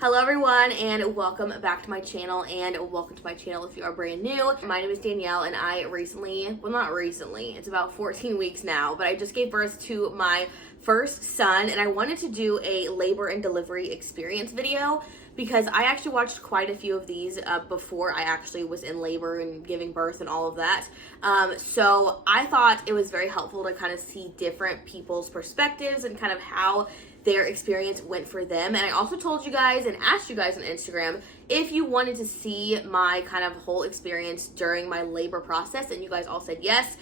Hello everyone and welcome back to my channel and welcome to my channel if you are brand new. My name is Danielle and I not recently, it's about 14 weeks now, but I just gave birth to my first son and I wanted to do a labor and delivery experience video because I actually watched quite a few of these before I actually was in labor and giving birth and all of that. So I thought it was very helpful to kind of see different people's perspectives and kind of how their experience went for them. And I also told you guys and asked you guys on Instagram if you wanted to see my kind of whole experience during my labor process, and you guys all said yes.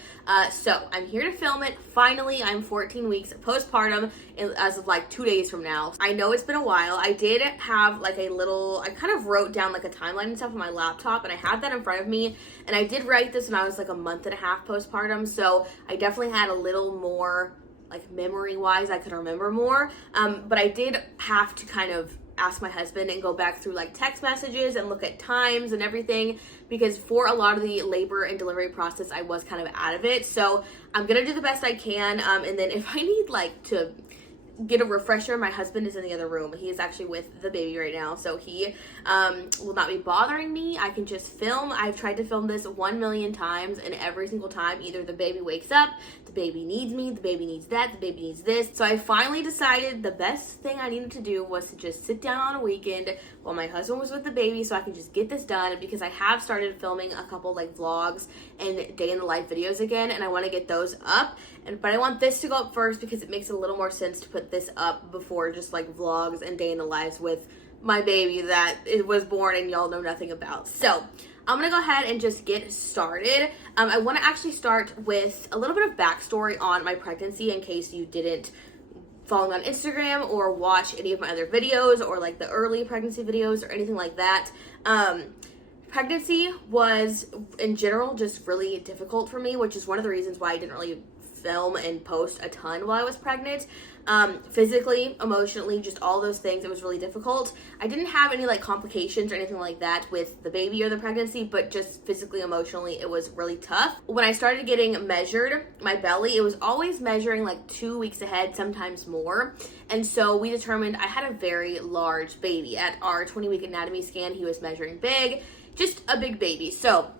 So I'm here to film it. Finally, I'm 14 weeks postpartum as of like 2 days from now. I know it's been a while. I did have like I kind of wrote down like a timeline and stuff on my laptop, and I have that in front of me. And I did write this when I was like a month and a half postpartum, so I definitely had a little more like memory-wise, I could remember more, but I did have to kind of ask my husband and go back through like text messages and look at times and everything, because for a lot of the labor and delivery process, I was kind of out of it. So I'm gonna do the best I can, and then if I need like to get a refresher, my husband is in the other room. He is actually with the baby right now, so he will not be bothering me. I can just film. I've tried to film this 1 million times, and every single time either the baby wakes up, the baby needs me, the baby needs that, the baby needs this. So I finally decided the best thing I needed to do was to just sit down on a weekend while my husband was with the baby so I can just get this done, because I have started filming a couple like vlogs and day in the life videos again, and I want to get those up. But I want this to go up first because it makes a little more sense to put this up before just like vlogs and day in the lives with my baby that it was born and y'all know nothing about. So I'm gonna go ahead and just get started. I want to actually start with a little bit of backstory on my pregnancy in case you didn't follow me on Instagram or watch any of my other videos or like the early pregnancy videos or anything like that. Pregnancy was in general just really difficult for me, which is one of the reasons why I didn't really film and post a ton while I was pregnant. Physically, emotionally, just all those things, it was really difficult. I didn't have any like complications or anything like that with the baby or the pregnancy, but just physically, emotionally, it was really tough. When I started getting measured, my belly, it was always measuring like 2 weeks ahead, sometimes more. And so we determined I had a very large baby. At our 20-week anatomy scan, he was measuring big, just a big baby. So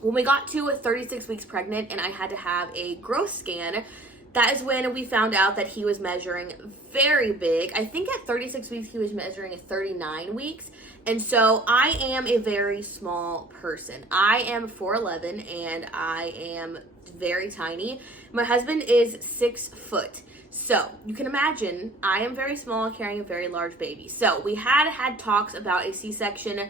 when we got to 36 weeks pregnant and I had to have a growth scan, that is when we found out that he was measuring very big. I think at 36 weeks, he was measuring at 39 weeks. And so I am a very small person. I am 4'11" and I am very tiny. My husband is 6 foot. So you can imagine I am very small carrying a very large baby. So we had talks about a C-section,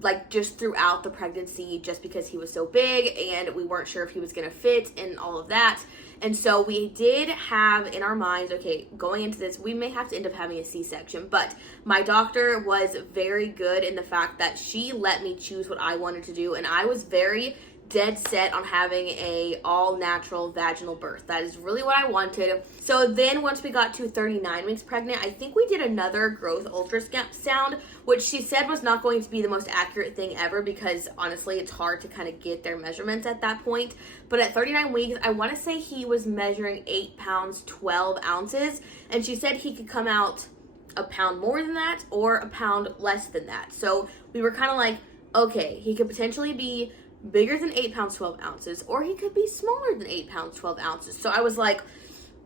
like just throughout the pregnancy, just because he was so big and we weren't sure if he was gonna fit and all of that. And so we did have in our minds, okay, going into this, we may have to end up having a C-section, but my doctor was very good in the fact that she let me choose what I wanted to do, and I was very dead set on having a all-natural vaginal birth. That is really what I wanted. So then once we got to 39 weeks pregnant, I think we did another growth ultrasound, which she said was not going to be the most accurate thing ever because honestly it's hard to kind of get their measurements at that point. But at 39 weeks, I want to say he was measuring 8 pounds 12 ounces, and she said he could come out a pound more than that or a pound less than that. So we were kind of like, okay, he could potentially be bigger than 8 pounds 12 ounces, or he could be smaller than 8 pounds 12 ounces. So I was like,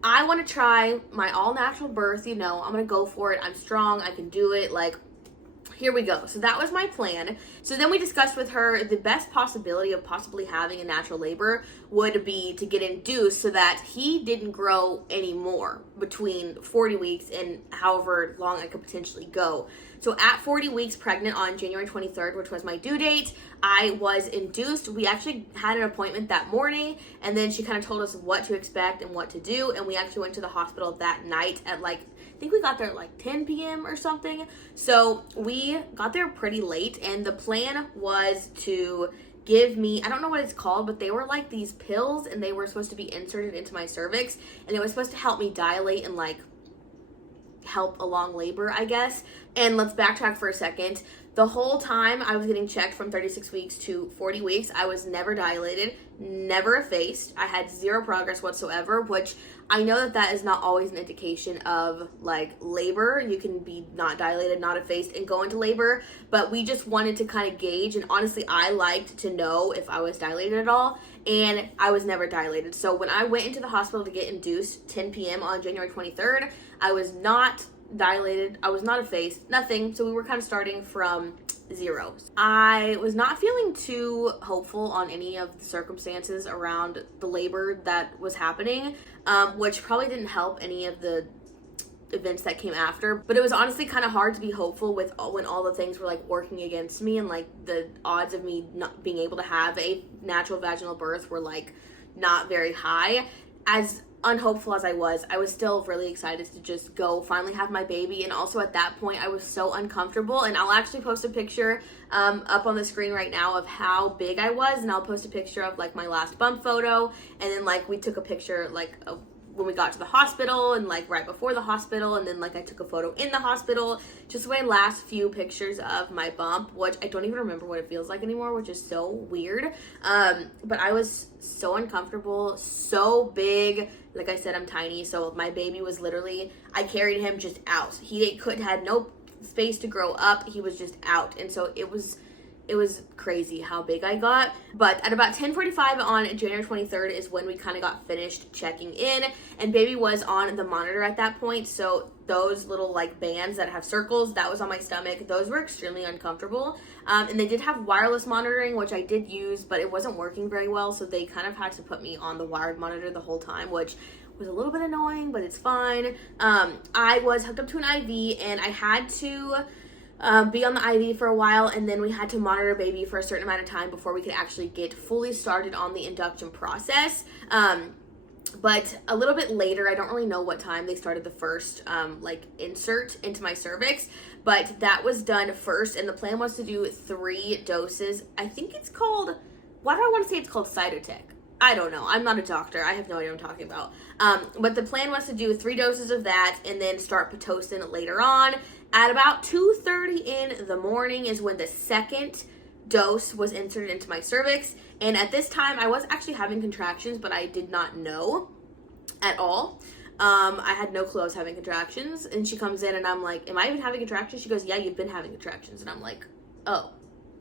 I want to try my all natural birth, I'm gonna go for it. I'm strong, I can do it, like here we go. So that was my plan. So then we discussed with her the best possibility of possibly having a natural labor would be to get induced so that he didn't grow anymore between 40 weeks and however long I could potentially go. So at 40 weeks pregnant on January 23rd, which was my due date, I was induced. We actually had an appointment that morning, and then she kind of told us what to expect and what to do, and we actually went to the hospital that night at like, I think we got there at like 10 p.m. or something. So we got there pretty late, and the plan was to give me, I don't know what it's called, but they were like these pills, and they were supposed to be inserted into my cervix, and it was supposed to help me dilate and like help along labor, I guess. And let's backtrack for a second. The whole time I was getting checked from 36 weeks to 40 weeks, I was never dilated, never effaced. I had zero progress whatsoever, which I know that that is not always an indication of like labor. You can be not dilated, not effaced, and go into labor, but we just wanted to kind of gauge, and honestly, I liked to know if I was dilated at all, and I was never dilated. So when I went into the hospital to get induced 10 p.m. on January 23rd, I was not dilated, I was not effaced, nothing. So we were kind of starting from zero. I was not feeling too hopeful on any of the circumstances around the labor that was happening, which probably didn't help any of the events that came after. But it was honestly kind of hard to be hopeful with when all the things were like working against me, and like the odds of me not being able to have a natural vaginal birth were like not very high. As unhopeful as I was still really excited to just go finally have my baby. And also at that point I was so uncomfortable, and I'll actually post a picture up on the screen right now of how big I was, and I'll post a picture of like my last bump photo, and then like we took a picture like of when we got to the hospital, and like right before the hospital, and then like I took a photo in the hospital, just my last few pictures of my bump, which I don't even remember what it feels like anymore, which is so weird. But I was so uncomfortable, so big. Like I said, I'm tiny, so my baby was literally, I carried him just out. He had no space to grow up. He was just out. And so it was crazy how big I got. But at about 10:45 on January 23rd is when we kind of got finished checking in, and baby was on the monitor at that point. So those little like bands that have circles, that was on my stomach. Those were extremely uncomfortable. And they did have wireless monitoring, which I did use, but it wasn't working very well. So they kind of had to put me on the wired monitor the whole time, which was a little bit annoying, but it's fine. I was hooked up to an IV, and I had to be on the IV for a while, and then we had to monitor baby for a certain amount of time before we could actually get fully started on the induction process. But a little bit later, I don't really know what time they started the first like insert into my cervix, but that was done first, and the plan was to do 3 doses. I think it's called, why do I want to say it's called Cytotec? I don't know. I'm not a doctor. I have no idea what I'm talking about. But the plan was to do 3 doses of that and then start Pitocin later on. At about 2:30 in the morning is when the second dose was inserted into my cervix. And at this time, I was actually having contractions, but I did not know at all. I had no clue I was having contractions. And she comes in and I'm like, am I even having contractions? She goes, yeah, you've been having contractions. And I'm like, oh,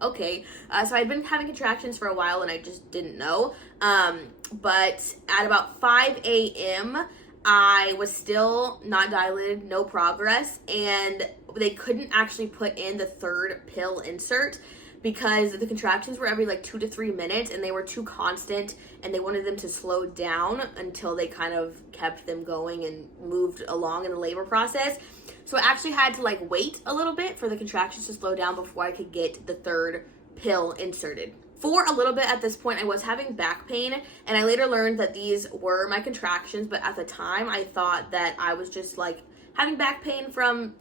okay. So I'd been having contractions for a while and I just didn't know. But at about 5 a.m., I was still not dilated, no progress, and they couldn't actually put in the 3rd pill insert because the contractions were every like 2 to 3 minutes, and they were too constant, and they wanted them to slow down until they kind of kept them going and moved along in the labor process. So I actually had to like wait a little bit for the contractions to slow down before I could get the 3rd pill inserted. For a little bit at this point, I was having back pain, and I later learned that these were my contractions, but at the time, I thought that I was just like having back pain from,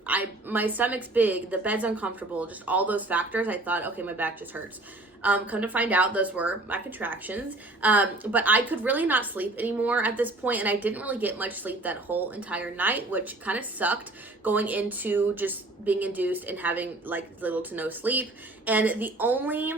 my stomach's big, the bed's uncomfortable, just all those factors. I thought, okay, my back just hurts. Come to find out, those were my contractions. But I could really not sleep anymore at this point, and I didn't really get much sleep that whole entire night, which kind of sucked going into just being induced and having like little to no sleep. And the only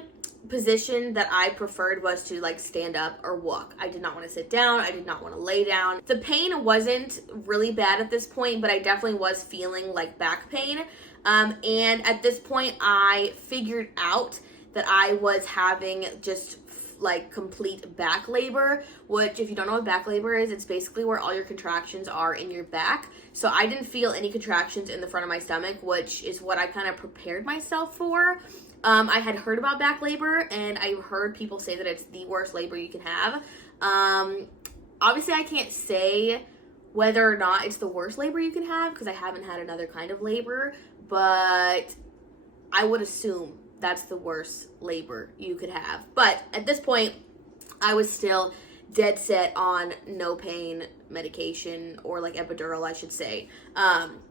position that I preferred was to like stand up or walk. I did not want to sit down. I did not want to lay down. The pain wasn't really bad at this point, but I definitely was feeling like back pain. And at this point, I figured out that I was having just like complete back labor, which if you don't know what back labor is, it's basically where all your contractions are in your back. So I didn't feel any contractions in the front of my stomach, which is what I kind of prepared myself for. I had heard about back labor, and I heard people say that it's the worst labor you can have. Obviously, I can't say whether or not it's the worst labor you can have because I haven't had another kind of labor, but I would assume that's the worst labor you could have. But at this point, I was still dead set on no pain medication, or like epidural, I should say.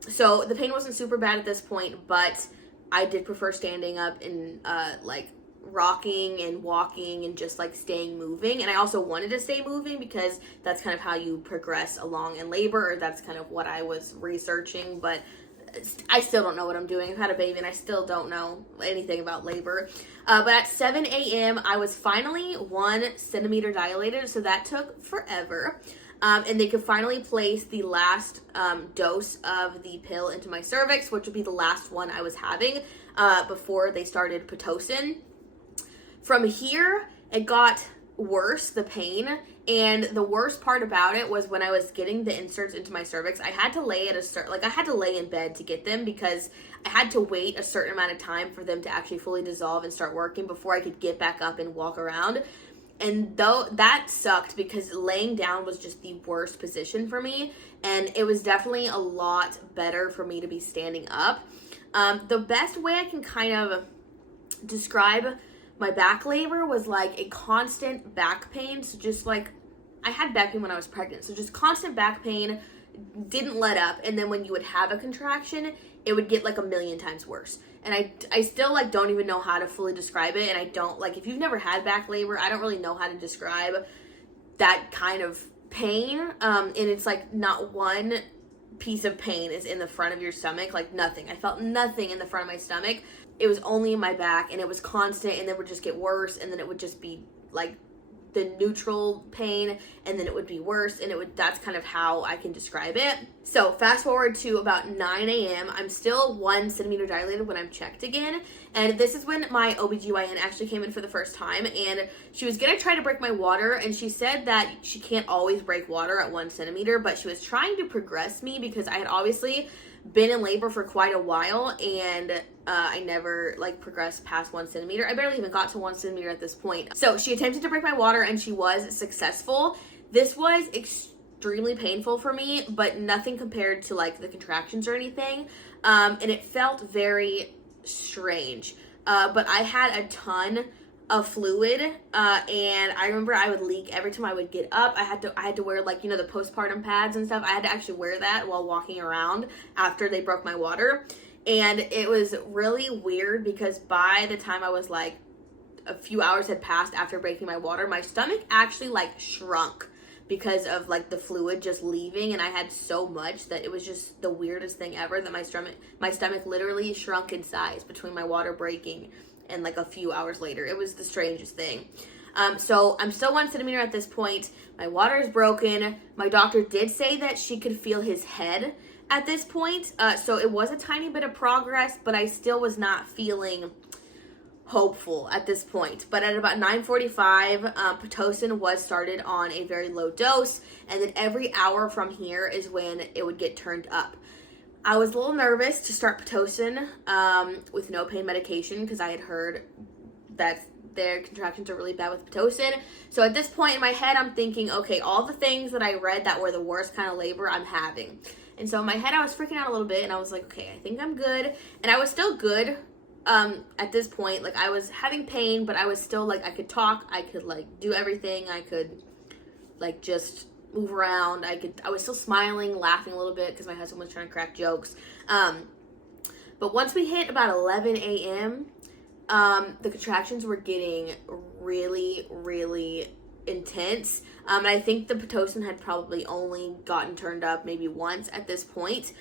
So the pain wasn't super bad at this point, but I did prefer standing up and like rocking and walking and just like staying moving. And I also wanted to stay moving because that's kind of how you progress along in labor, or that's kind of what I was researching. But I still don't know what I'm doing. I've had a baby and I still don't know anything about labor. But at 7 a.m., I was finally 1 centimeter dilated, so that took forever. And they could finally place the last dose of the pill into my cervix, which would be the last one I was having before they started Pitocin. From here, it got worse, the pain, and the worst part about it was when I was getting the inserts into my cervix, I had to lay I had to lay in bed to get them because I had to wait a certain amount of time for them to actually fully dissolve and start working before I could get back up and walk around. And though that sucked because laying down was just the worst position for me, and it was definitely a lot better for me to be standing up. The best way I can kind of describe my back labor was like a constant back pain. So just like, I had back pain when I was pregnant. So just constant back pain, didn't let up. And then when you would have a contraction, it would get like a million times worse. And I still like don't even know how to fully describe it. And I don't like, if you've never had back labor, I don't really know how to describe that kind of pain. And it's like not one piece of pain is in the front of your stomach, like nothing. I felt nothing in the front of my stomach. It was only in my back, and it was constant, and then it would just get worse, and then it would just be like the neutral pain, and then it would be worse, and that's kind of how I can describe it. So fast forward to about 9 a.m. I'm still 1 centimeter dilated when I'm checked again, and this is when my OBGYN actually came in for the first time, and she was gonna try to break my water, and she said that she can't always break water at 1 centimeter, but she was trying to progress me because I had obviously been in labor for quite a while, and I never like progressed past 1 centimeter. I barely even got to 1 centimeter at this point. So she attempted to break my water, and she was successful. This was extremely painful for me, but nothing compared to like the contractions or anything. And it felt very strange. But I had a ton of fluid, and I remember I would leak every time I would get up. I had to wear like, you know, the postpartum pads and stuff. I had to actually wear that while walking around after they broke my water. And it was really weird because by the time I was like, a few hours had passed after breaking my water, my stomach actually like shrunk because of like the fluid just leaving, and I had so much that it was just the weirdest thing ever that my stomach literally shrunk in size between my water breaking and like a few hours later. It was the strangest thing. So I'm still 1 centimeter at this point. My water is broken. My doctor did say that she could feel his head at this point. So it was a tiny bit of progress, but I still was not feeling hopeful at this point. But at about 9:45, Pitocin was started on a very low dose, and then every hour from here is when it would get turned up. I was a little nervous to start Pitocin with no pain medication because I had heard that their contractions are really bad with Pitocin. So at this point in my head, I'm thinking, okay, all the things that I read that were the worst kind of labor, I'm having. And so in my head, I was freaking out a little bit, and I was like, okay, I think I'm good. And I was still good at this point. Like, I was having pain, but I was still, like, I could talk. I could, like, do everything. I could, like, just move around. I was still smiling, laughing a little bit because my husband was trying to crack jokes. But once we hit about 11 a.m., the contractions were getting really, really intense. And I think the Pitocin had probably only gotten turned up maybe once at this point.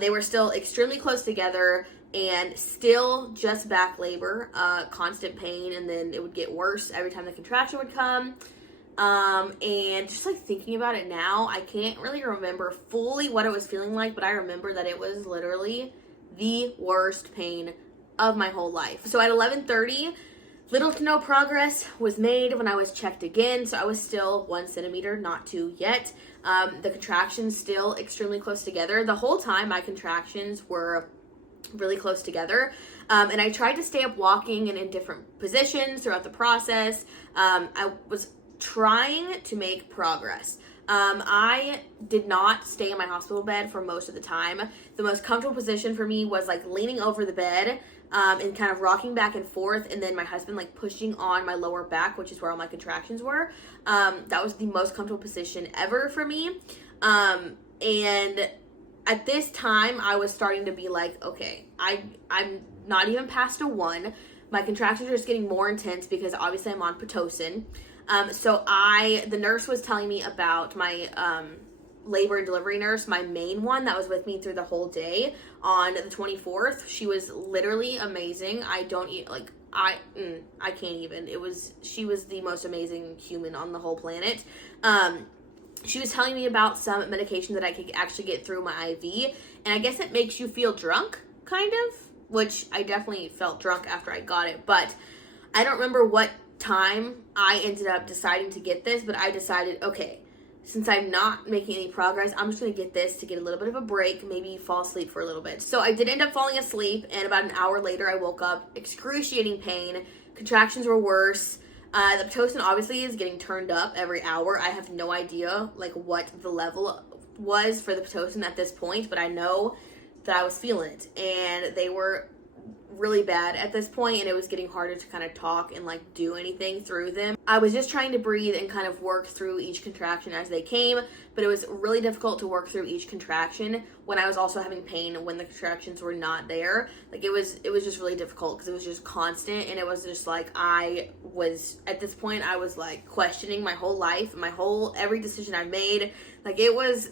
They were still extremely close together and still just back labor, constant pain, and then it would get worse every time the contraction would come. And just like thinking about it now, I can't really remember fully what it was feeling like, but I remember that it was literally the worst pain of my whole life. So at 11:30, little to no progress was made when I was checked again. So I was still 1 centimeter, not 2 yet. The contractions still extremely close together. The whole time my contractions were really close together. And I tried to stay up walking and in different positions throughout the process. I was trying to make progress. I did not stay in my hospital bed for most of the time. The most comfortable position for me was like leaning over the bed, and kind of rocking back and forth, and then my husband like pushing on my lower back, which is where all my contractions were. That was the most comfortable position ever for me. And at this time I was starting to be like, okay, I'm not even past a 1. My contractions are just getting more intense because obviously I'm on Pitocin. So the nurse was telling me about my labor and delivery nurse, my main one that was with me through the whole day on the 24th, she was literally amazing. I can't even. She was the most amazing human on the whole planet. She was telling me about some medication that I could actually get through my IV, and I guess it makes you feel drunk, kind of, which I definitely felt drunk after I got it, but I don't remember what time I ended up deciding to get this, but I decided, okay, since I'm not making any progress, I'm just going to get this to get a little bit of a break, maybe fall asleep for a little bit. So I did end up falling asleep, and about an hour later, I woke up, excruciating pain, contractions were worse. The Pitocin obviously is getting turned up every hour. I have no idea, like, what the level was for the Pitocin at this point, but I know that I was feeling it, and they were really bad at this point, and it was getting harder to kind of talk and like do anything through them. I was just trying to breathe and kind of work through each contraction as they came, but it was really difficult to work through each contraction when I was also having pain when the contractions were not there. Like it was just really difficult because it was just constant, and it was just like at this point I was like questioning my whole life, every decision I made. Like it was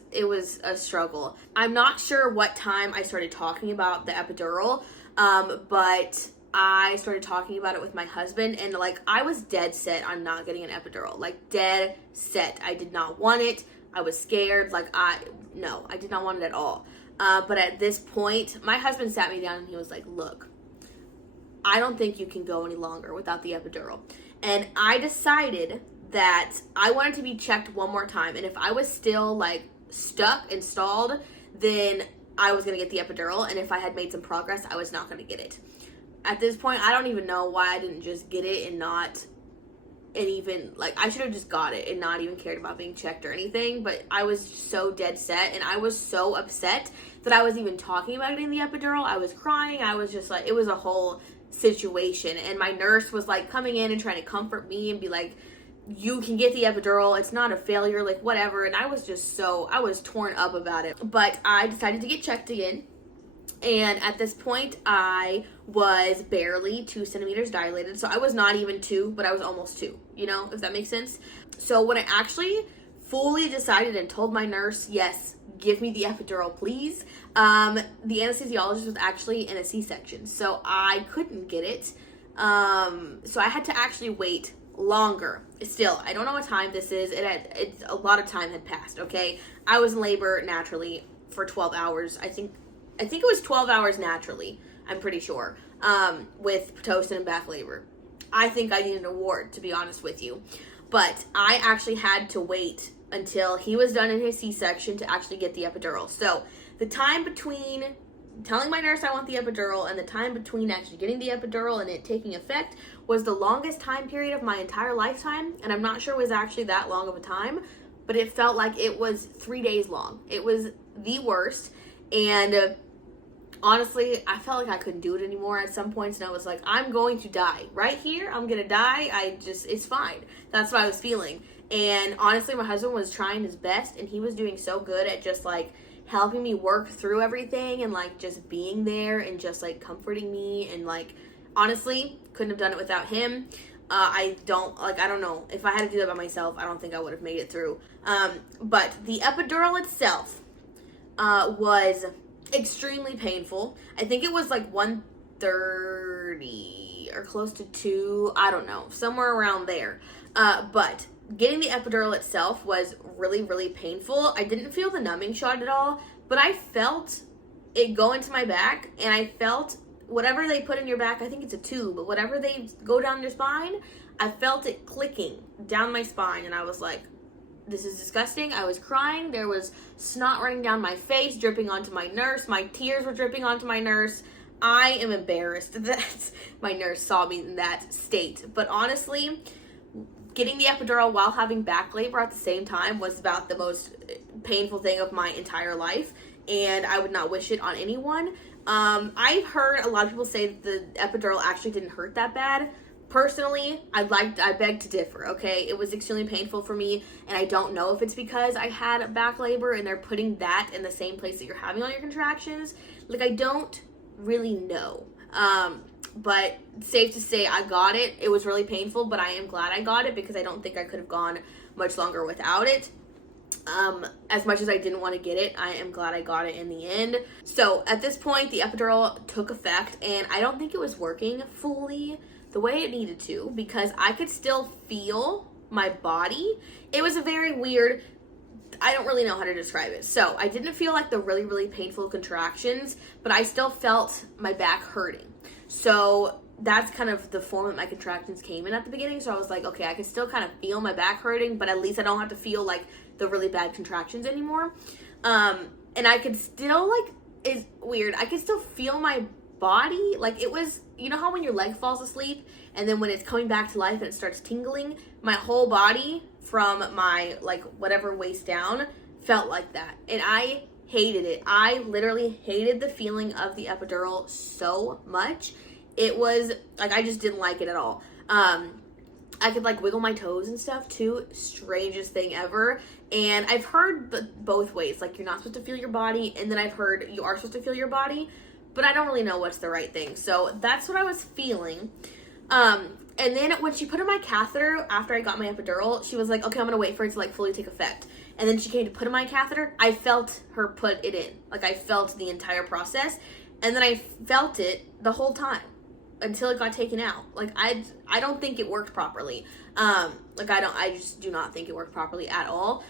a struggle. I'm not sure what time I started talking about the epidural, but I started talking about it with my husband, and like I was dead set on not getting an epidural, like dead set. I did not want it. I was scared. I did not want it at all. But at this point, my husband sat me down and he was like, look, I don't think you can go any longer without the epidural. And I decided that I wanted to be checked one more time. And if I was still like stuck and stalled, then I was going to get the epidural. And if I had made some progress, I was not going to get it. At this point, I don't even know why I didn't just get it I should have just got it and not even cared about being checked or anything. But I was so dead set, and I was so upset that I was even talking about getting the epidural. I was crying. I was just like, it was a whole situation. And my nurse was like coming in and trying to comfort me and be like, you can get the epidural, it's not a failure, like whatever. And I was torn up about it. But I decided to get checked again. And at this point, I was barely 2 centimeters dilated. So I was not even 2, but I was almost 2, if that makes sense. So when I actually fully decided and told my nurse, yes, give me the epidural, please, the anesthesiologist was actually in a C-section. So I couldn't get it. So I had to actually wait longer. Still, I don't know what time this is. It's a lot of time had passed, okay? I was in labor naturally for 12 hours. I think it was 12 hours naturally, I'm pretty sure, with Pitocin and back labor. I think I need an award, to be honest with you. But I actually had to wait until he was done in his C-section to actually get the epidural. So the time between telling my nurse I want the epidural and the time between actually getting the epidural and it taking effect was the longest time period of my entire lifetime. And I'm not sure it was actually that long of a time, but it felt like it was 3 days long. It was the worst. And honestly, I felt like I couldn't do it anymore at some points, and I was like, I'm going to die. Right here, I'm going to die. It's fine. That's what I was feeling. And honestly, my husband was trying his best, and he was doing so good at just, like, helping me work through everything and, like, just being there and just, like, comforting me. And, like, honestly, couldn't have done it without him. I don't know. If I had to do that by myself, I don't think I would have made it through. But the epidural itself was extremely painful. I think it was like 1:30 or close to 2, I don't know, somewhere around there. But getting the epidural itself was really, really painful. I didn't feel the numbing shot at all, but I felt it go into my back, and I felt whatever they put in your back, I think it's a tube, but whatever they go down your spine, I felt it clicking down my spine, and I was like, this is disgusting. I was crying. There was snot running down my face, dripping onto my nurse. My tears were dripping onto my nurse. I am embarrassed that my nurse saw me in that state. But honestly, getting the epidural while having back labor at the same time was about the most painful thing of my entire life, and I would not wish it on anyone. I've heard a lot of people say that the epidural actually didn't hurt that bad. Personally, I beg to differ, okay? It was extremely painful for me, and I don't know if it's because I had back labor and they're putting that in the same place that you're having all your contractions. Like, I don't really know. But safe to say I got it. It was really painful, but I am glad I got it because I don't think I could have gone much longer without it. As much as I didn't want to get it, I am glad I got it in the end. So at this point, the epidural took effect, and I don't think it was working fully the way it needed to, because I could still feel my body. It was a very weird, I don't really know how to describe it. So I didn't feel like the really, really painful contractions, but I still felt my back hurting. So that's kind of the form that my contractions came in at the beginning. So I was like, okay, I can still kind of feel my back hurting, but at least I don't have to feel like the really bad contractions anymore. And I could still, like, it's weird, I could still feel my body. Like, it was, you know how when your leg falls asleep and then when it's coming back to life and it starts tingling, my whole body from my, like, whatever waist down felt like that. And I hated it. I literally hated the feeling of the epidural so much. It was like, I just didn't like it at all. I could, like, wiggle my toes and stuff too. Strangest thing ever. And I've heard both ways. Like, you're not supposed to feel your body, and then I've heard you are supposed to feel your body, but I don't really know what's the right thing. So that's what I was feeling. And then when she put in my catheter after I got my epidural, she was like, okay, I'm gonna wait for it to, like, fully take effect. And then she came to put in my catheter. I felt her put it in. Like, I felt the entire process, and then I felt it the whole time until it got taken out. Like, I don't think it worked properly. Like, I just do not think it worked properly at all,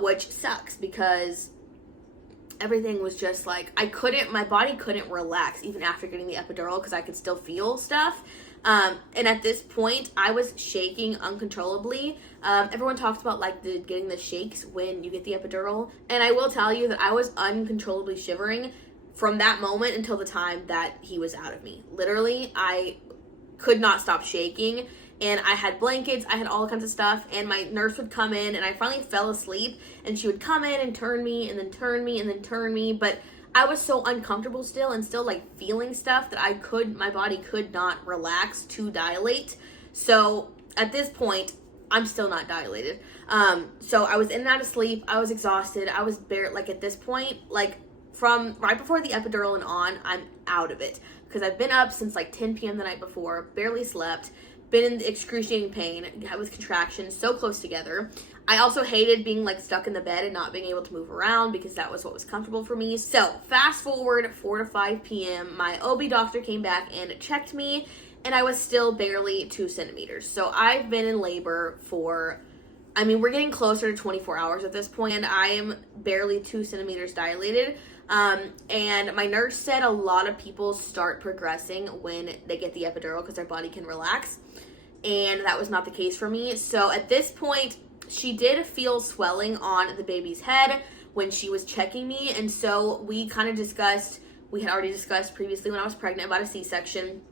which sucks, because everything was just like, my body couldn't relax even after getting the epidural, because I could still feel stuff. And at this point, I was shaking uncontrollably. Everyone talks about, like, getting the shakes when you get the epidural, and I will tell you that I was uncontrollably shivering from that moment until the time that he was out of me. Literally, I could not stop shaking, and I had blankets, I had all kinds of stuff, and my nurse would come in, and I finally fell asleep, and she would come in and turn me, and then turn me, and then turn me, but I was so uncomfortable still, and still, like, feeling stuff that my body could not relax to dilate. So at this point, I'm still not dilated. So I was in and out of sleep, I was exhausted, I was like, at this point, like, from right before the epidural and on, I'm out of it, because I've been up since, like, 10 p.m. the night before, barely slept, been in excruciating pain with contractions so close together. I also hated being, like, stuck in the bed and not being able to move around, because that was what was comfortable for me. So fast forward 4 to 5 p.m. my OB doctor came back and checked me, and I was still barely 2 centimeters. So I've been in labor for, I mean, we're getting closer to 24 hours at this point, and I am barely 2 centimeters dilated. And my nurse said a lot of people start progressing when they get the epidural because their body can relax, and that was not the case for me. So at this point, she did feel swelling on the baby's head when she was checking me, and so we kind of discussed, we had already discussed previously when I was pregnant about a C-section,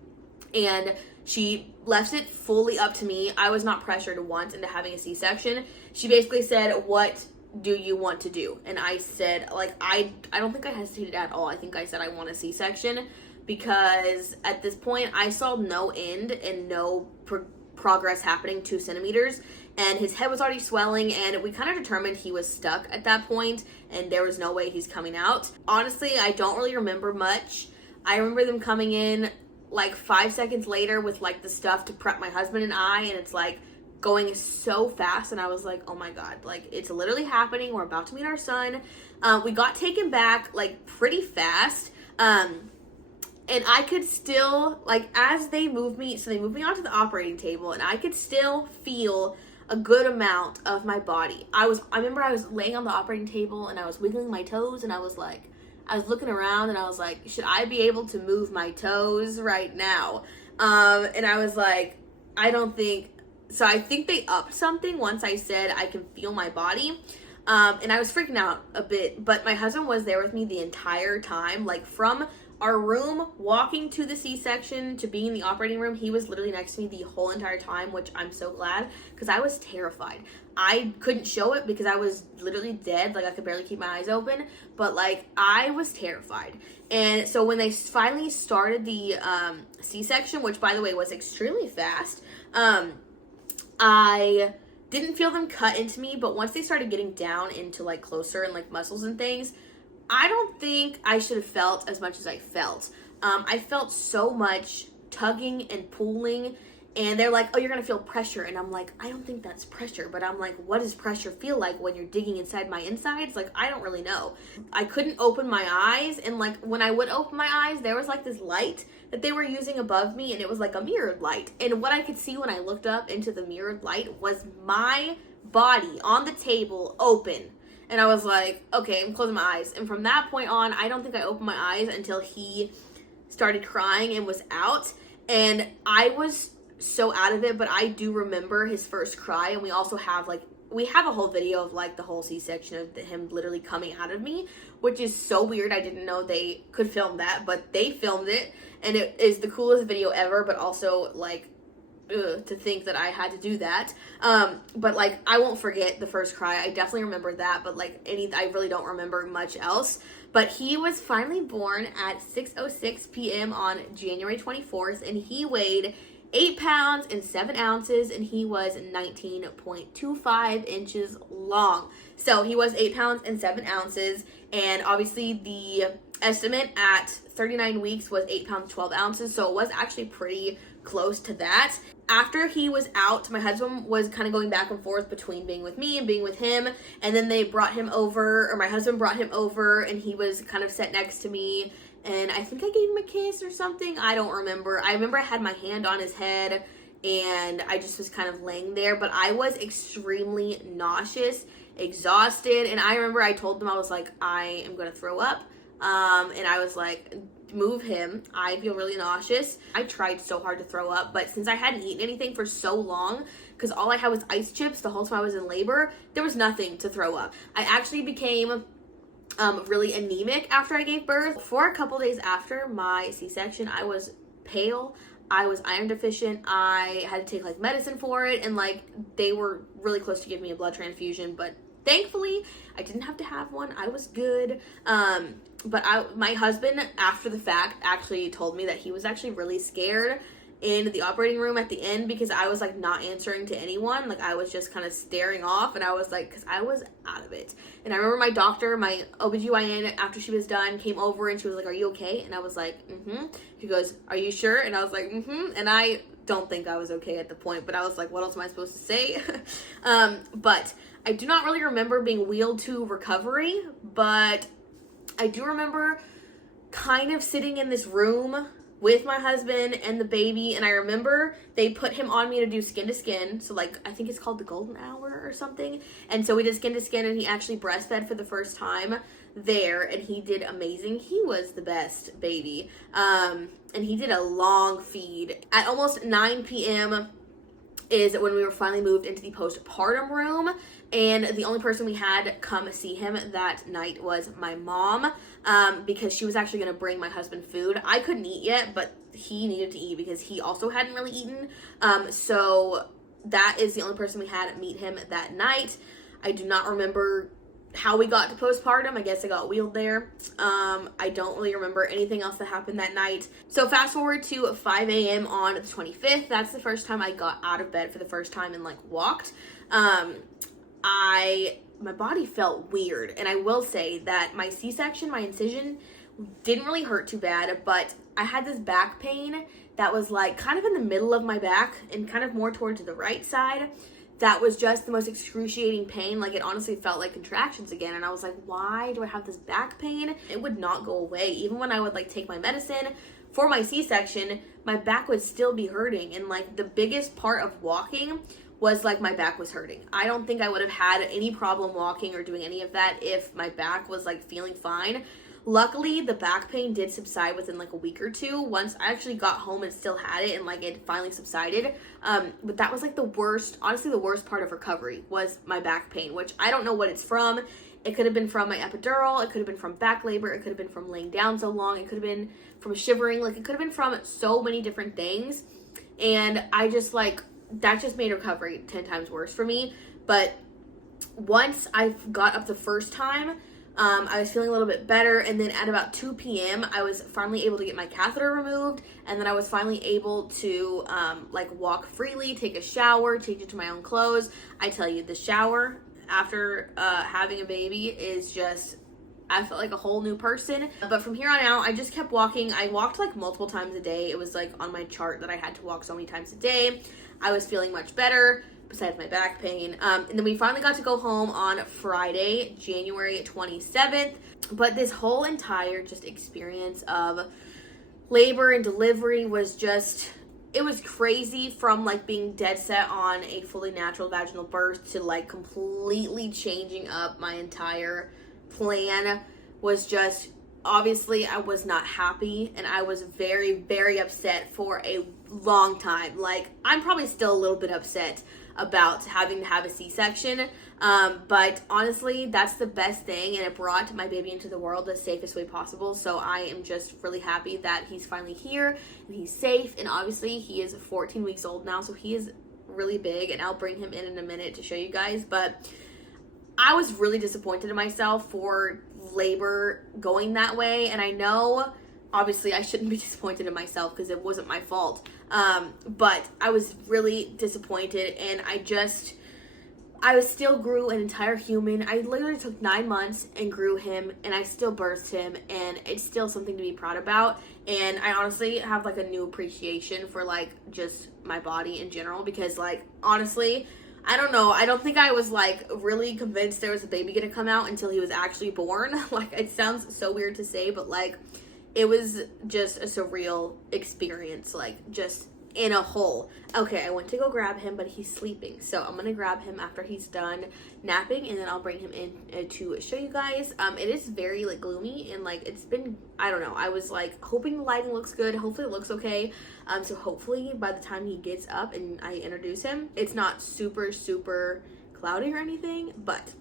and she left it fully up to me. I was not pressured once into having a C-section. She basically said, what do you want to do? And I said, like, I don't think I hesitated at all. I think I said I want a C-section, because at this point I saw no end and no progress happening 2 centimeters, and his head was already swelling, and we kind of determined he was stuck at that point and there was no way he's coming out. Honestly, I don't really remember much. I remember them coming in like 5 seconds later with, like, the stuff to prep my husband and I, and it's like going so fast, and I was like, oh my god, like, it's literally happening. We're about to meet our son. We got taken back, like, pretty fast, and I could still, like, as they moved me, so they moved me onto the operating table, and I could still feel a good amount of my body. I remember I was laying on the operating table, and I was wiggling my toes, and I was looking around, and I was like, should I be able to move my toes right now? And I was like, so I think they upped something once I said I can feel my body. And I was freaking out a bit, but my husband was there with me the entire time. Like, from our room, walking to the C-section, to being in the operating room, he was literally next to me the whole entire time, which I'm so glad, because I was terrified. I couldn't show it because I was literally dead. Like, I could barely keep my eyes open, but, like, I was terrified. And so when they finally started the C-section, which, by the way, was extremely fast, I didn't feel them cut into me, but once they started getting down into, like, closer and, like, muscles and things, I don't think I should have felt as much as I felt. I felt so much tugging and pulling, And they're like, oh, you're gonna feel pressure. And I'm like, I don't think that's pressure. But I'm like, what does pressure feel like when you're digging inside my insides? Like, I don't really know. I couldn't open my eyes. And like, when I would open my eyes, there was like this light that they were using above me. And it was like a mirrored light. And what I could see when I looked up into the mirrored light was my body on the table open. And I was like, okay, I'm closing my eyes. And from that point on, I don't think I opened my eyes until he started crying and was out. And I was so out of it, but I do remember his first cry. And we also have we have a whole video of like the whole C-section of him literally coming out of me, which is so weird. I didn't know they could film that, but they filmed it, and it is the coolest video ever. But also like, to think that I had to do that. But like, I won't forget the first cry. I definitely remember that, but like I really don't remember much else. But he was finally born at 6:06 p.m. on January 24th, and he weighed 8 pounds and 7 ounces, and he was 19.25 inches long. So he was 8 pounds and 7 ounces, and obviously the estimate at 39 weeks was 8 pounds 12 ounces, so it was actually pretty close to that. After he was out, my husband was kind of going back and forth between being with me and being with him, and then they brought him over, or my husband brought him over, and he was kind of set next to me, and I think I gave him a kiss or something. I don't remember. I remember I had my hand on his head, and I just was kind of laying there, but I was extremely nauseous, exhausted, and I remember I told them, I was like, I am going to throw up, and I was like, move him. I feel really nauseous. I tried so hard to throw up, but since I hadn't eaten anything for so long, because all I had was ice chips the whole time I was in labor, there was nothing to throw up. I actually became really anemic after I gave birth. For a couple days after my C-section, I was pale. I was iron deficient. I had to take like medicine for it, and like they were really close to giving me a blood transfusion, but thankfully I didn't have to have one. I was good. But my husband, after the fact, actually told me that he was actually really scared in the operating room at the end, because I was like not answering to anyone. Like I was just kind of staring off, and I was like, because I was out of it. And I remember my doctor, my OBGYN, after she was done, came over and she was like, are you okay? And I was like, mm-hmm. She goes, are you sure? And I was like, mm-hmm. And I don't think I was okay at the point, but I was like, what else am I supposed to say? But I do not really remember being wheeled to recovery, but I do remember kind of sitting in this room with my husband and the baby, and I remember they put him on me to do skin to skin, so like I think it's called the golden hour or something, and so we did skin to skin, and he actually breastfed for the first time there, and he did amazing. He was the best baby, and he did a long feed. At almost 9 p.m. is when we were finally moved into the postpartum room, and the only person we had come see him that night was my mom, because she was actually going to bring my husband food. I couldn't eat yet, but he needed to eat because he also hadn't really eaten, so that is the only person we had meet him that night. I do not remember how we got to postpartum. I guess I got wheeled there. I don't really remember anything else that happened that night. So fast forward to 5 a.m. on the 25th. That's the first time I got out of bed for the first time and like walked. My body felt weird, and I will say that my C-section, my incision, didn't really hurt too bad, but I had this back pain that was like kind of in the middle of my back and kind of more towards the right side. That was just the most excruciating pain. Like it honestly felt like contractions again, and I was like, why do I have this back pain? It would not go away. Even when I would like take my medicine for my C-section, my back would still be hurting, and like the biggest part of walking was like my back was hurting. I don't think I would have had any problem walking or doing any of that if my back was like feeling fine. Luckily, the back pain did subside within like a week or two. Once I actually got home and still had it, and like it finally subsided. But that was like the worst, honestly the worst part of recovery was my back pain, which I don't know what it's from. It could have been from my epidural, it could have been from back labor, it could have been from laying down so long, it could have been from shivering, like it could have been from so many different things. And I just like, that just made recovery 10 times worse for me. But once I got up the first time, I was feeling a little bit better, and then at about 2 p.m. I was finally able to get my catheter removed, and then I was finally able to like walk freely, take a shower, change into my own clothes. I tell you, the shower after having a baby is just, I felt like a whole new person. But from here on out, I just kept walking. I walked like multiple times a day. It was like on my chart that I had to walk so many times a day. I was feeling much better, besides my back pain. And then we finally got to go home on Friday, January 27th. But this whole entire just experience of labor and delivery was just, it was crazy. From like being dead set on a fully natural vaginal birth to like completely changing up my entire plan. Was just, obviously I was not happy, and I was very, very upset for a long time. Like, I'm probably still a little bit upset about having to have a C-section, but honestly, that's the best thing, and it brought my baby into the world the safest way possible. So I am just really happy that he's finally here and he's safe. And obviously he is 14 weeks old now, so he is really big, and I'll bring him in a minute to show you guys. But I was really disappointed in myself for labor going that way, and I know obviously I shouldn't be disappointed in myself because it wasn't my fault, but I was really disappointed, and I still grew an entire human. I literally took 9 months and grew him, and I still birthed him, and it's still something to be proud about. And I honestly have like a new appreciation for like just my body in general, because like honestly, I don't know, I don't think I was like really convinced there was a baby gonna come out until he was actually born. Like, it sounds so weird to say, but like, it was just a surreal experience, like just in a whole. Okay, I went to go grab him, but he's sleeping, so I'm gonna grab him after he's done napping, and then I'll bring him in to show you guys. It is very like gloomy, and like it's been, I don't know, I was like hoping the lighting looks good. Hopefully it looks okay. So hopefully by the time he gets up and I introduce him, it's not super cloudy or anything, but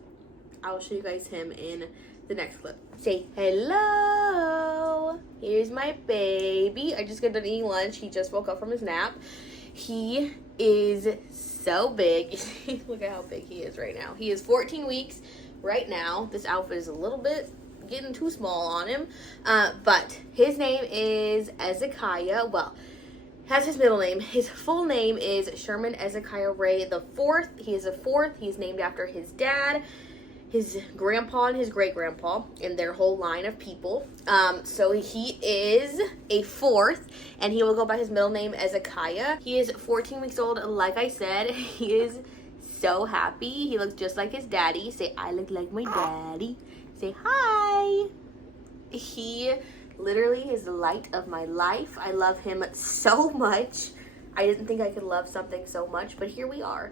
I will show you guys him in the next clip. Say hello. Here's my baby. I just got done eating lunch. He just woke up from his nap. He is so big. Look at how big he is right now. He is 14 weeks right now. This outfit is a little bit getting too small on him. But his name is Ezekiah. Well, that's his middle name. His full name is Sherman Ezekiah Ray the Fourth. He is a fourth. He's named after his dad, his grandpa, and his great-grandpa, and their whole line of people. So he is a fourth, and he will go by his middle name, Ezekiah. He is 14 weeks old, like I said. He is so happy. He looks just like his daddy. Say, I look like my daddy. Say, hi. He literally is the light of my life. I love him so much. I didn't think I could love something so much, but here we are.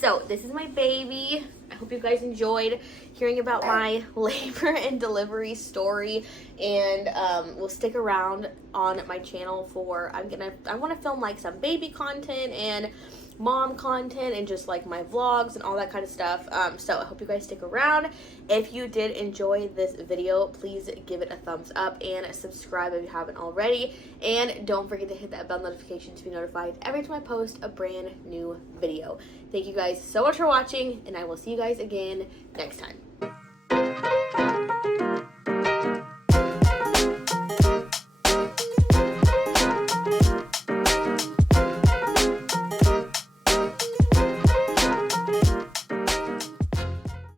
So this is my baby. I hope you guys enjoyed hearing about my labor and delivery story, and we'll stick around on my channel for, I want to film like some baby content and mom content and just like my vlogs and all that kind of stuff. So I hope you guys stick around. If you did enjoy this video, please give it a thumbs up and subscribe if you haven't already, and don't forget to hit that bell notification to be notified every time I post a brand new video. Thank you guys so much for watching, and I will see you guys again next time.